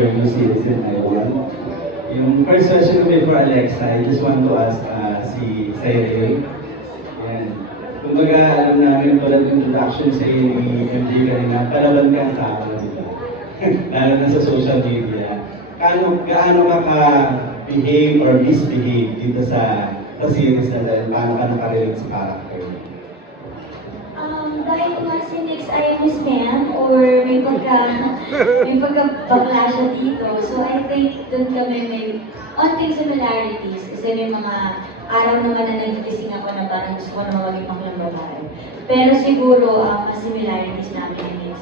your new series in Taiwan. Yung first question ko before Alexa, I just want to ask si Cyril. Yan. Kumbaga, alam namin pala yung introduction sa ni MJ kanina, palaban ka sa akin, di ba? Lalo na sa social media. Gaano ka ka-behave or misbehave dito sa series na dahil paano ka nakarelate sa character? Dahil nga si Nix ay Miss Ma'am or may pagka-bakla siya dito. So I think doon kami may onting similarities kasi may mga araw naman na nagigising ako na parang gusto ko naman maging maklang babae. Pero siguro ang similarities namin ni Nix,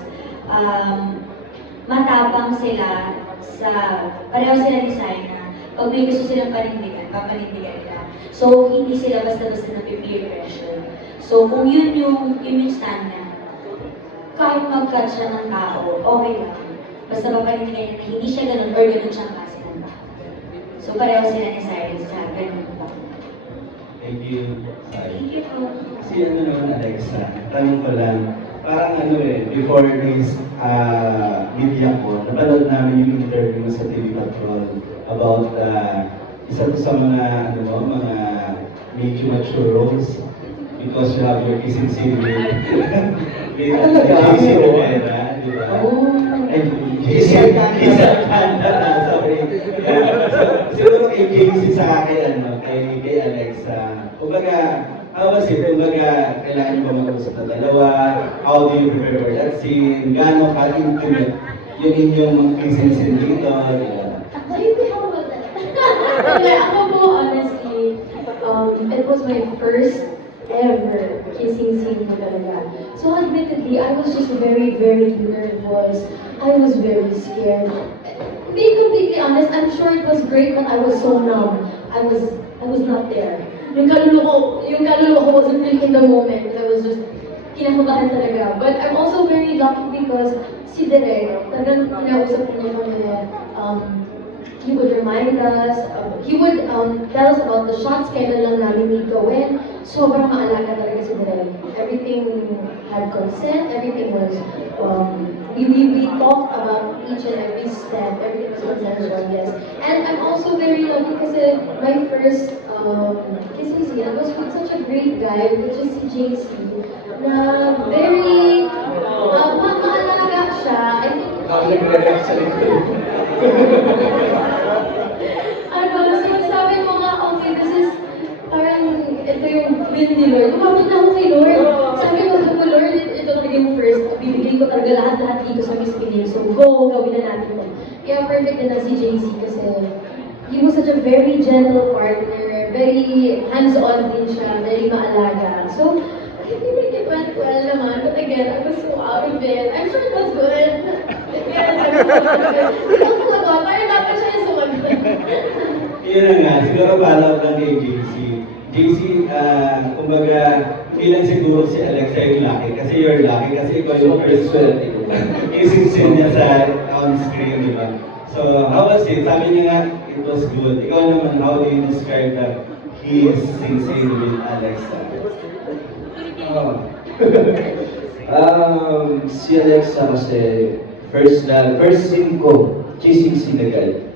matapang sila sa, pareho sila design na pag may gusto silang panindigan, papanindigan nila. So hindi sila basta-basta na-peer pressure. So, kung yun yung image niya, kahit mag-cut siya ng tao, okay lang. Basta mapanindigan niya na hindi siya ganun or ganun siyang klase ng tao. So, pareho sila ni Cyrus sa ganun po. Thank you. Thank you po. Si ano naman Alexa, tanong ko lang, parang before this media ko, napanood namin yung interview mo sa TV Patrol about isa to sa mga, mga medyo mature roles. Because you have your kissing scene with JC Rivera, di ba? JC Alcantara, sorry. Siguro kay JC sa akin, kay Alexa. Kumbaga, how was it? Kumbaga, kailangan ba mag-usap na dalawa? How do you prepare for that scene? Gaano ka-intimate yung inyong kissing scene dito? How was that? Ako po, honestly, it was my first ever kissing scene ko talaga. So admittedly, I was just very, very nervous. I was very scared. Being completely honest, I'm sure it was great, but I was so numb. I was not there. Yung kaluluwa ko wasn't really in the moment. I was just kinakabahan talaga. But I'm also very lucky because si Direk, talagang kinausap niya kami, he would remind us, he would tell us about the shots, kailan lang namin need gawin. Sobrang maalaga talaga si Direk. Everything had consent, everything was, we talked about each and every step, everything was consensual, yes. And I'm also very lucky kasi my first kissing scene was with such a great guy, which is si JC, na very, maalaga siya. I think, sinasabi ko nga, okay, this is, parang, ito yung will ni Lord. Kumabot na ako kay Lord. Sabi ko, Lord, ito talaga yung first. Bibigay ko talaga lahat dito sa Miss Pinil. So, go, gawin na natin ito. Kaya perfect din na si JC kasi he was such a very gentle partner, very hands-on din siya, very maalaga. So, I think it went well naman. But again, I was so out of it. I'm sure it was good. Again, I was so good. Ikaw sumagot. Parang dapat siya yung sumagot. Yun na nga, siguro follow up lang kay JC. JC, kumbaga, hindi lang siguro si Alexa yung lucky, kasi you're lucky, kasi ikaw yung first kissing scene niya sa on-screen, di ba? So, how was it? Sabi niya nga, it was good. Ikaw naman, how do you describe the kissing scene with Alexa? Si Alexa kasi, first scene ko, kissing scene agad.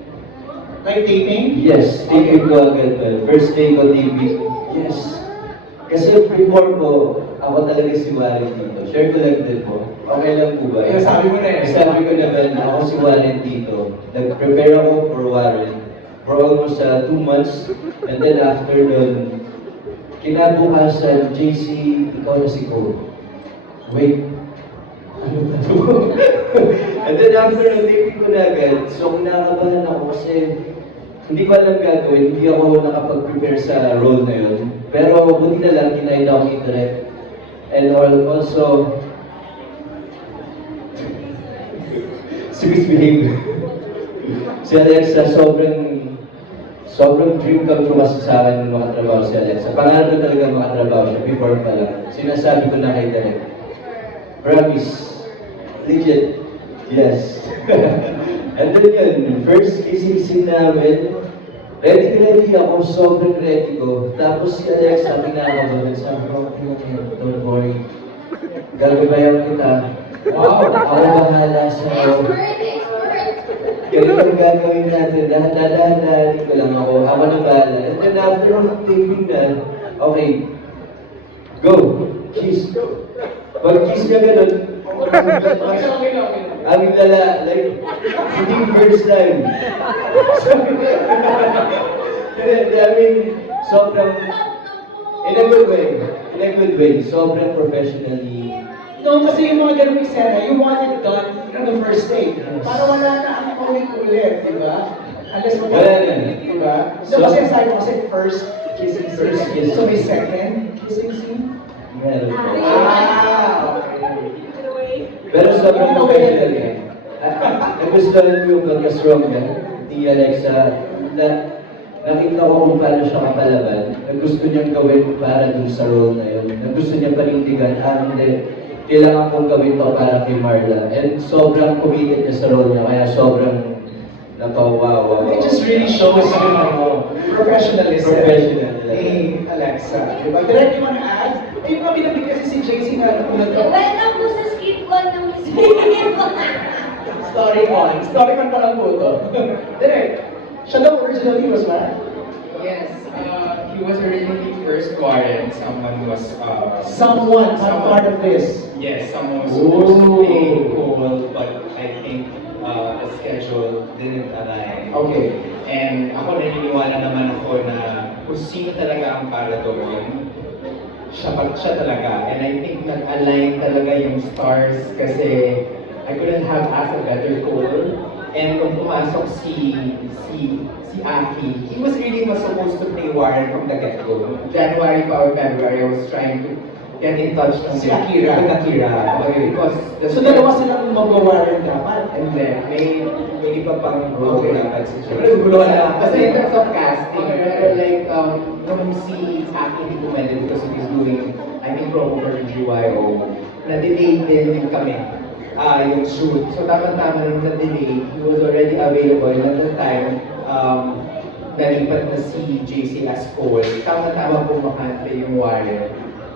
Like taping? Yes, taping ko agad. First day ko taping. Yes. Kasi before ko, ako talaga si Warren dito. Share ko lang din po. Okay lang po ba? Sabi mo na eh. Sabi ko naman na ako si Warren dito. Nag-prepare ako for Warren for almost 2 months. And then after nun, kinabukasan, JC, ikaw na si Cole. Wait. Ano ba ito? And then after nun, taping ko na agad. So, kinakabahan ako kasi hindi ko alam gagawin, hindi ako nakapag-prepare sa role na yun. Pero buti na lang, kinain ako ni Direk. And also, si Misbehave. Si Alexa, sobrang dream come true kasi sa akin nung makatrabaho si Alexa. Pangarap ko talaga makatrabaho siya before pa lang. Sinasabi ko na kay Direk. Promise. Legit. Yes. And then yun, first kissing scene namin, ready ako, sobrang ready ko. Tapos si Alexa, pinakabalan, sabi ko, don't worry. Gagabayan kita. Wow! Ako bahala sa'yo. Expert! ganito ang gagawin natin. Dahan-dahan ko lang ako. Ako na bahala. And then after of taping na, okay, go, kiss. Pag kiss ka ganun, ang lala, like, hindi first time. I mean, sobrang, in a good way, sobrang professionally. No, kasi yung mga ganung eksena, you want it done on the first date. Para wala na ang ulit-ulit, di ba? Unless Wala na. di ba? So, kasi ang sabi ko kasi first kissing scene. First kiss. So may second kissing scene? Meron. Okay. Pero sobrang professional eh. Nagustuhan ko yung pagka-strong niya, ni Alexa, na nakita ko kung paano siya kapalaban, na gusto niyang gawin para dun sa role na yun, na gusto niya panindigan, hindi, kailangan kong gawin to para kay Marla. And sobrang committed niya sa role niya, kaya sobrang wow. It just really shows yung professionalism Professional. ni Alexa. Diba? Direct, you wanna add? Hindi ko binabig kasi si JC na ano na to. Welcome po sa script call ng Miss Philippe. Story con pa lang po ito. Direct, siya daw originally was what? Yes, he was originally first Warren. Someone was Someone, some part of this. yes, someone was supposed to play Ooh. Cole, but I think the schedule didn't align. Okay. And ako naniniwala naman ako na kung sino talaga ang para doon, siya talaga. And I think nag-align talaga yung stars kasi I couldn't have asked a better Cole. And kung pumasok si Aki, he was supposed to play Warren from the get-go. January pa or February, I was trying to get in touch Si Akira. with Akira. Because So dalawa silang mag-warren dapat. and then, may iba pang role Okay. dapat si Joy. Pero guluhan na. Kasi in terms of casting, pero like, nung si Aki hindi kumende because he's doing, I think, promo for GYO, na-delay din yung kami. Yung shoot. So, tama-tama nung na-delay, he was already available. And at the time, nalipat na si JC as Cole. Tama-tama pumakante yung Warrior.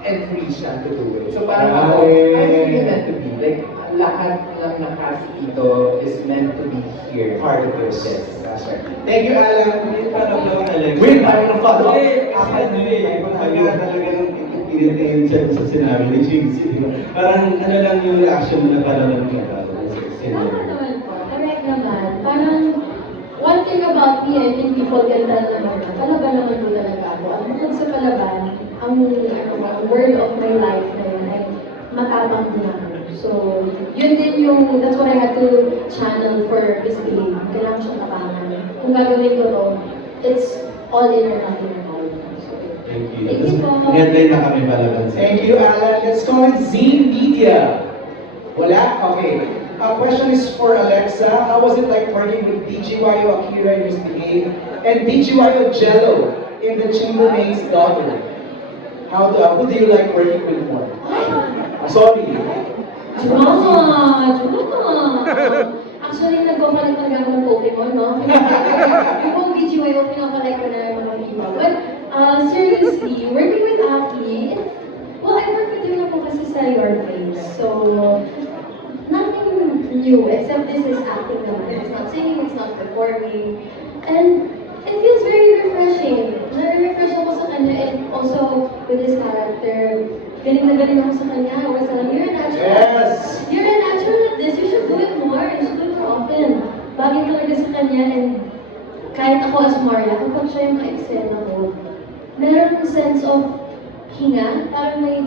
And free siya to do it. So, parang ako, I'm really meant to be. Like, lahat ng nakast dito is meant to be here. Part of this. Yes. That's right. Thank you, Alan. Paano daw Alex? Wait, tayo ng follow up. Kaya talagang pinitayin siya sa sinabi ni Jinx. Parang ano lang yung reaction mo na parang Tama naman po. Correct naman. Parang, one thing about me, I think people can tell naman na palaban naman po talaga ako. Ang bukod sa palaban, ang word of my life na yun ay matapang din ako. So, yun din yung, that's what I had to channel for this game. Kailangan siyang tapangan. Kung gagawin ko to, it's all in or nothing at all. So, Thank you. Thank you po. Headline na kami palaban sa Thank you, Alan. Let's go with Zine Media. Wala? Okay. Question is for Alexa. How was it like working with DGYO Akira and Miss Bigay and DGYO Jello in The Chambermaid's Daughter? Who do you like working with more? Sorry. Drama! Actually, nagko-collect talaga ako ng Pokemon, no? Yung pong BGYO, pinakolect ko na yung mga iba. But, seriously, working with Aki, well, I worked with him na po kasi sa Your Face. So, nothing new, except this is acting naman. It's not singing, it's not performing. And it feels very refreshing. Na-refresh ako sa kanya and also with his character. Galing na galing ako sa kanya. I was telling, you're a natural. Yes! You're a natural at this. You should do it more. You should do it more often. Bagay talaga sa kanya and kahit ako as Marla, kapag siya yung ka-eksena ko, meron sense of hinga. Parang may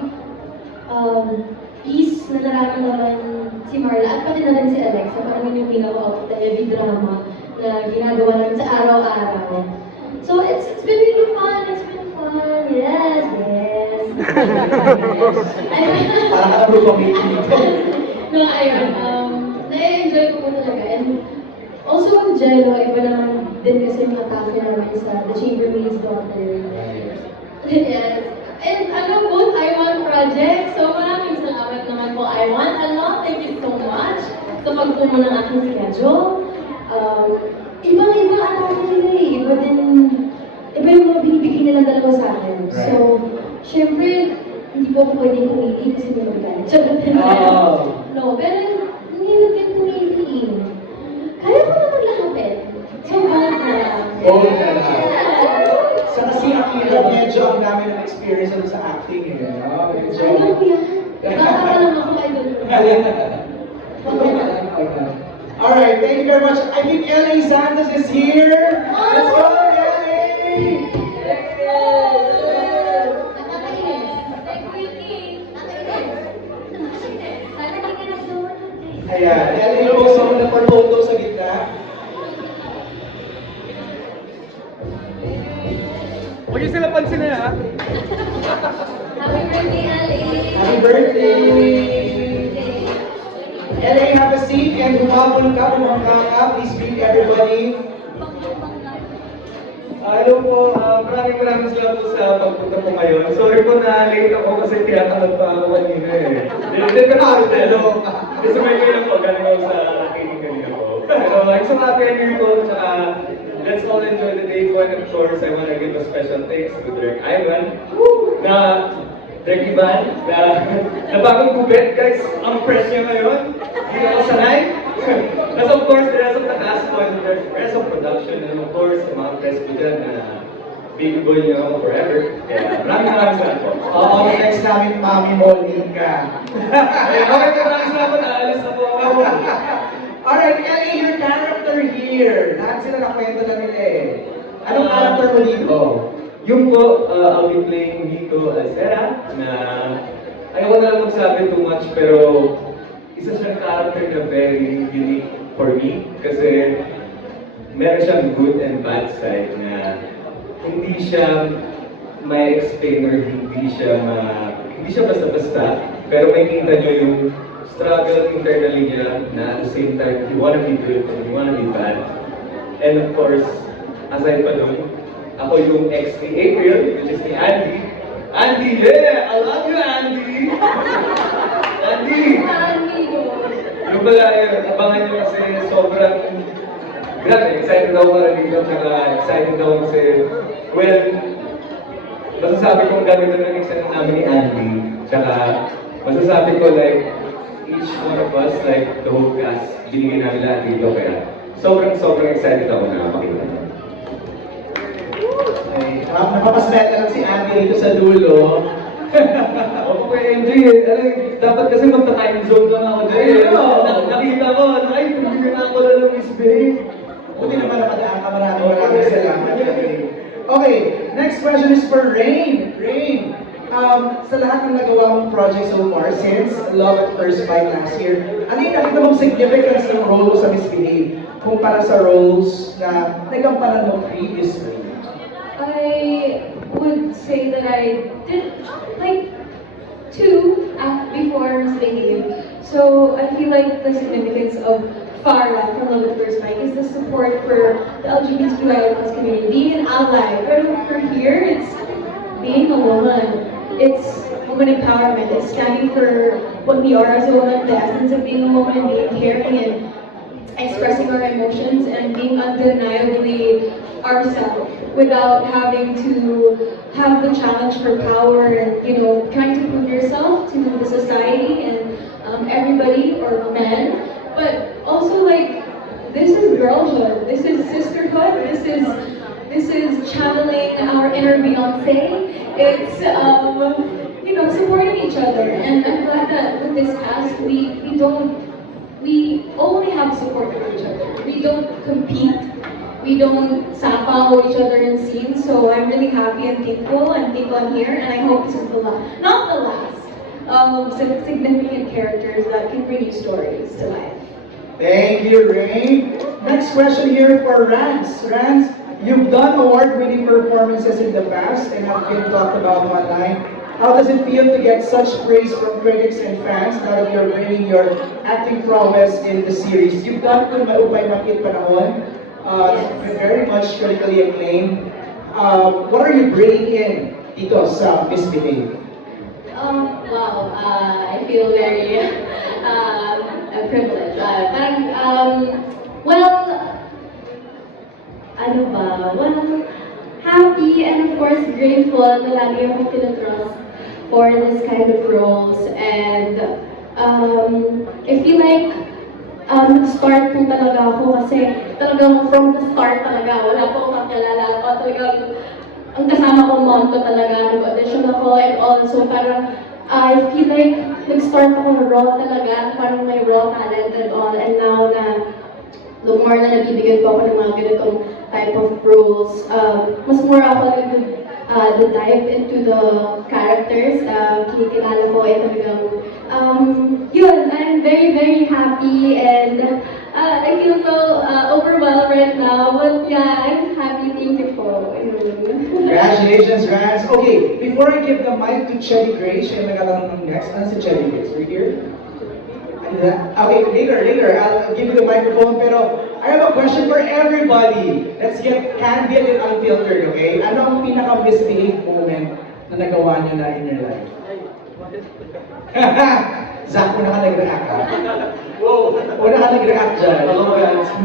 peace na nararamdaman si Marla at pati na rin si Alexa. Parang yun yung hinga ko out of the heavy drama na ginagawa namin sa araw-araw. So it's been really fun. It's been fun. Yes, yes. Parang approve ang meeting dito. No, ayun. Na-enjoy ko po talaga. And also ang Jello, iba naman din kasi yung atake namin sa The Chambermaid's Daughter. Yes. And both I Want project. So maraming salamat naman po I Want. Thank you so much sa pagpuno ng aking schedule. Ibang-iba atake nila eh. Iba yung mga binibigay nilang dalawa sa akin. So, syempre, hindi po ako pwedeng pumili kasi may magalit. No, pero hindi na din pumili eh. Kaya ko naman lahat Old na lang. Sa kasi Akira, medyo ang dami ng experience sa acting eh. No? Medyo... Ano ko yan? Baka pa lang ako idol. Alright, thank you very much. I think LA Santos is here. Let's go, LA! Ayan, LA po sa mga photo sa gitna. Huwag niyo sila pansin na ha. Happy birthday, Ali! Happy birthday! LA, have a seat and humabol ka, bumangka ka. Please greet everybody. Hello po, maraming salamat po sa pagpunta po ngayon. Sorry po na late ako kasi tinatanggap pa ako kanina eh. Hindi ka nakakatelo. Kasi may lang po, galing ako sa training kanina po. Pero I'm so happy I'm here po, tsaka let's all enjoy the day po. And of course, I want to give a special thanks to Direk Ivan, na Direk Ivan, na bagong gubit guys, ang fresh niya ngayon. Hindi ako sanay. As of course, the rest of the cast po, and the rest of production, and of course, the mga press ko dyan na baby boy niyo ako forever. Kaya maraming salamat po. Oo, next namin, Mami Monica. Okay, maraming salamat. Aalis na po ako. Alright, LA, your character here. Lahat sila nakwento na nila eh. Anong character mo dito? Yung po, I'll be playing Nico Alcera na ayoko na lang magsabi too much pero isa siyang character na very unique for me kasi meron siyang good and bad side na hindi siya may explain or hindi siya basta-basta pero may kita nyo yung struggle internally niya na at the same time you wanna be good and you wanna be bad. And of course, aside pa dun, ako yung ex ni April, which is ni Andy. Andy, yeah! I love you, Andy! Andy! Yung pala yun, abangan nyo kasi sobrang grabe, excited ako para dito, tsaka excited ako kasi, well, masasabi kong gamit na ng excited namin ni Andy, tsaka masasabi ko like, each one of us, like the whole cast, binigyan namin lahat dito, kaya sobrang excited ako na makita. Ay, napapasmeta lang si Andy dito sa dulo. Ako kay MJ eh. Dapat kasi magta-time zone lang ako dahil. Nakita ko, ay, hindi na ako lang Miss Bay. Buti naman napadaan ka, maraming salamat. Okay, next question is for Rain. Rain, sa lahat ng nagawa mong project so far, since Love at First Bite last year, ano yung nakita mong significance ng role mo sa Misbehave kumpara sa roles na nagampanan mo previously? I would say that I did like two before Misbehave. So I feel like the significance of Farah from Love at First Bite is the support for the LGBTQIA+ community, being an ally. But for here, it's being a woman. It's woman empowerment. It's standing for what we are as a woman, the essence of being a woman, being caring and expressing our emotions and being undeniably ourselves without having to have the challenge for power and, you know, trying to prove yourself to the society and everybody or men. But also, like, this is girlhood, this is sisterhood, this is channeling our inner Beyonce. It's you know, supporting each other, and I'm glad that with this cast we only have support for each other. We don't compete. We don't sapaw each other in scenes. So I'm really happy and thankful I'm here, and I hope this is the last, not the last, significant characters that can bring you stories to life. Thank you, Rain. Next question here for Rance. Rance, you've done award-winning performances in the past and have been talked about online. How does it feel to get such praise from critics and fans now that you're bringing your acting prowess in the series? You've done Kung Maupay Makit Panahon, very much critically acclaimed. What are you bringing in dito sa Misbehave? Wow, I feel very privileged. Well, ano ba? Well, happy and of course grateful na lagi akong tinatrust for this kind of roles. And I feel like nag-start po talaga ako kasi talagang from the start talaga, wala po akong kakilala ako. Talagang ang kasama ko mom ko talaga, nag-audition ako and also parang I feel like nag-start ako raw talaga, parang may raw talent and all, and now na the more na nabibigyan po ako ng mga ganitong type of roles, mas more ako dive into the characters, kinikilala ko ay talagang, yun, I'm very, very happy and I feel so overwhelmed right now, but yeah, I'm happy, thank you po. Congratulations, Rans. Okay, before I give the mic to Chelly Grace, siya nagalang next. Ano si Chelly Grace? Right here? Ano na? Okay, later. I'll give you the microphone. Pero I have a question for everybody. Let's get candid and unfiltered, okay? Ano ang pinaka-misbehave moment na nagawa niyo na in your life? Zach, una ka nag-react ha? Wow! Una ka nag-react dyan.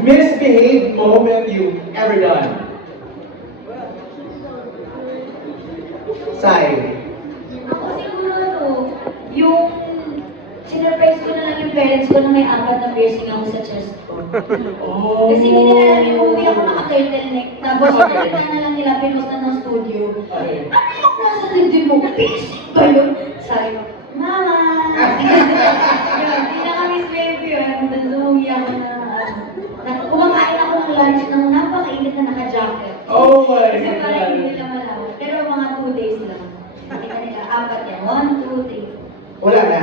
Misbehave moment you've ever done. Sai. Ako siguro yung sinurprise ko na lang yung parents ko na may 4 na piercing ako sa chest ko. Oh. Kasi hindi nila alam yung umuwi ako naka-turtleneck. Tapos nakita na lang nila pinost na ng studio. Okay. Ano yung nasa dibdib mo? Piercing ba yun? Sabi ko, Mama! Yun, pinaka-miss baby yun. Tapos umuwi ako kumakain ako ng lunch ng napakainit na naka-jacket. Oh my Kasi parang God. hindi nila malaman. Pero mga 2 days lang. Hindi na nila, 4 yan. 1, 2, 3. Wala na.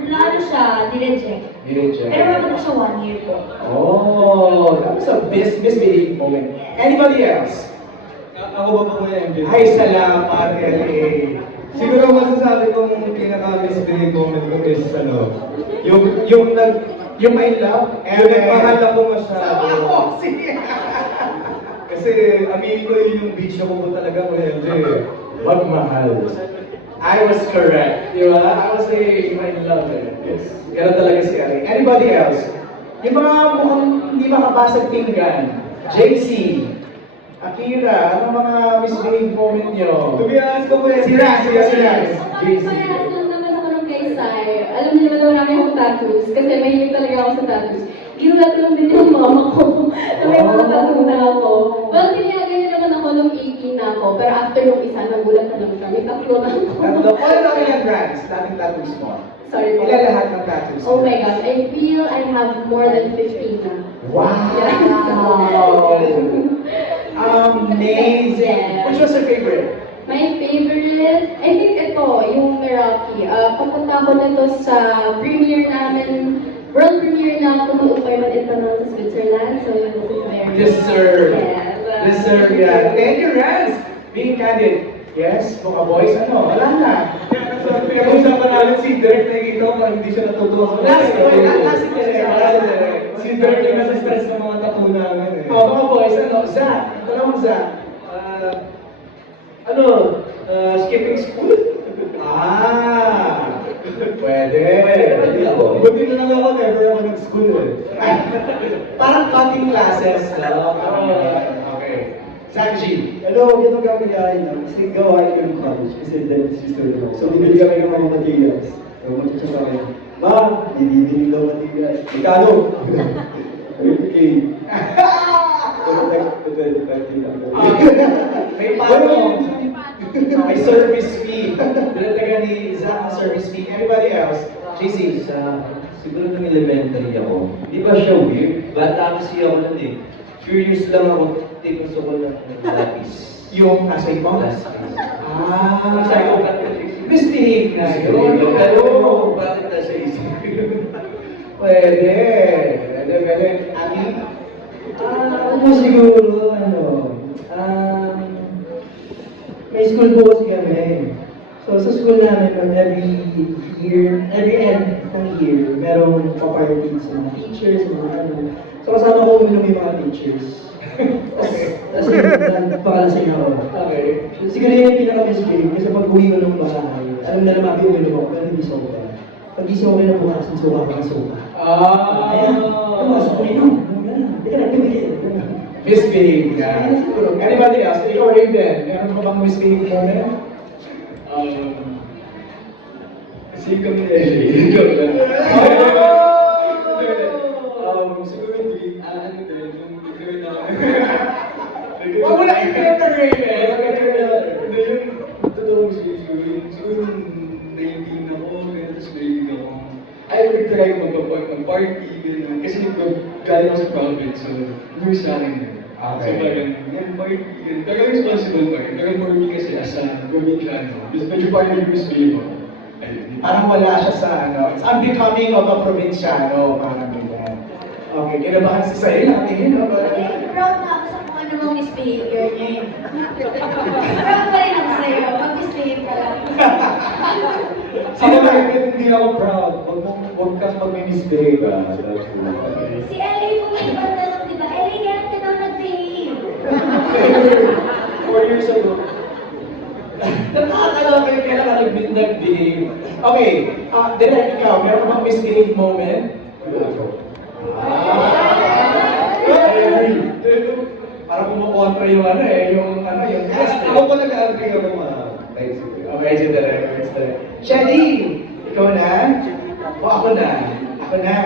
Lalo siya, nireject. Nireject. Pero wala pa siya 1 year po. Oh, that was a misbehave moment. Anybody else? Ako ba po yung MVP? Ay, salamat, LA. Siguro masasabi kong pinaka-misbehave moment ko is Yung my love, yung nagmahal ako masyado. Ako, sige. Kasi aminin ko yung beach na pupunta talaga ko LJ. Magmahal. I was correct. Di ba? I was saying my love eh. Yes. Ganun talaga si LA. Anybody else? Yung mga mukhang hindi makabasag pinggan. JC. Akira, anong mga misbehave moment nyo? To be honest ko po yan. Sira. Kapag parehas lang naman ako ng kay Sai, alam niyo naman marami akong tattoos, kasi mahilig talaga ako sa tattoos. Ginulat ko lang din yung mama ko na may mga tattoo na ako. Well, ganyan naman ako nung 18 na ako, pero after nung isa, nagulat na lang siya. May tatlo na ako. Tatlo. Ano na ilang brands? Dating tattoos mo. Sorry po. Ilan lahat ng tattoos? Oh my gosh, I feel I have more than 15 na. Wow! Amazing! Which was your favorite? My favorite, I think ito, yung Meraki. Papunta ako nito sa premiere namin, world premiere na Kumuupay Matintanong sa Switzerland. So yun, this is very... Deserve. Yes. Deserve yan. Thank you, Rans! Being candid. Yes, mga boys, ano? Wala na. Pinag-usapan namin si Derek, nakikita ko parang hindi siya natutuwa sa Last si Derek. Si Derek yung nasa stress ng mga tattoo namin eh. Oh, mga boys, ano? Zach. Tanong mo, Zach. Skipping school? Pwede. Buti na lang ako, never ako nag-school eh. Parang cutting classes. Okay. Zach G. Hello, ganun kami kain lang. Kasi gawain ko ng college kasi dentist student ako. So, bibili kami ng mga materials. So, mag-chat kami. Ma, bibili daw materials. Ikano? 20K. May paano? May service fee. Dalaga ni Zach ang service fee. Anybody else? JC. Siguro nung elementary ako, di ba siya weird? Bata kasi ako nun eh. Curious lang ako, gusto ko lang ng lapis. Yung nasa ibang Lapis. Sabi ko, misbehave na yun. Pero bakit nasa isip? Pwede. Abi? Ano siguro, may school po kasi kami. So sa school namin, every end ng year, merong pa-party sa mga teachers, sa mga ano. So kasama ko uminom yung mga teachers. Kasi pakalasing ako. Okay. Siguro yun yung pinaka-misbehave kasi pag uwi ko ng bahay, alam na naman uminom ako, pero hindi soba. Pag gising ako na bukas, ang suka pa ng suka. Ayan, bukas, uminom. Hindi ka nagpipigil. Misbehave na. Anybody else? Ikaw, Raven, meron ka bang misbehave moment? Kasi kami Ellie. Joke lang. Huwag mo na i-filter eh. Totoo siguro nung 19 ako, ganun, tapos mahilig ako. Ayaw nag-try ko mag-party, gano'n. Kasi galing ako sa province, so new sa akin yun. Okay. So parang, yan, party, gano'n. Talagang responsible pa rin. Pero for me kasi, as a provinciano, medyo parang nag-misbehave ako. Ayun. Parang wala siya sa ano. It's unbecoming of a provinciano. Parang ganyan. Okay, kinabahan si Sayo natin. No? Proud na ako sa kung ano mong misbehavior niya eh. Proud pa rin ako sa'yo. Mag-misbehave ka lang. Sino ba hindi ako proud? Huwag kang mag-misbehave ah. Si LA po may pagtanong, di ba? LA, kailan ka daw nag-behave? 4 years ago. Nakakatawa kayo kaya nag-behave. Okay, Direk, ikaw, meron ka bang misbehave moment? Parang kumukontra yung ano eh, yung test. Ako pa nag-agree ako kahit siguro. Okay, si Direk, Shady, ikaw na? O ako na? Ako na.